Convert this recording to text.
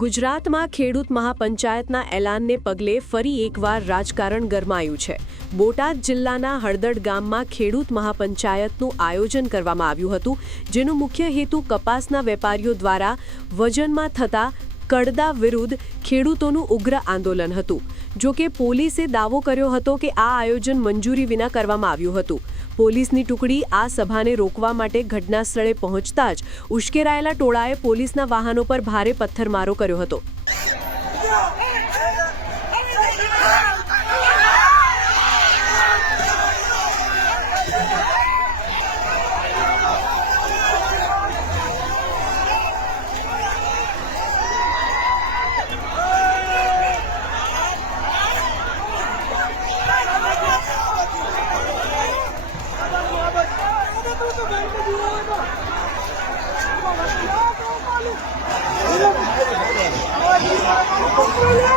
ગુજરાતમાં ખેડૂત મહાપંચાયતના એલાનને પગલે ફરી એકવાર રાજકારણ ગરમાયું છે. બોટાદ જિલ્લાના હળદડ ગામમાં ખેડૂત મહાપંચાયતનું આયોજન કરવામાં આવ્યું હતું, જેનો મુખ્ય હેતુ કપાસના વેપારીઓ દ્વારા વજનમાં થતા કડદા વિરુદ્ધ ખેડૂતોનું ઉગ્ર આંદોલન હતું. જો કે પોલીસે દાવો કર્યો હતો કે આ આયોજન મંજૂરી વિના કરવામાં આવ્યું હતું. પોલીસની ટુકડી આ સભાને રોકવા માટે ઘટના સ્થળે પહોંચતા જ ઉશ્કેરાયેલા ટોળાએ પોલીસના વાહનો પર ભારે પથ્થરમારો કર્યો હતો. Oh, my God.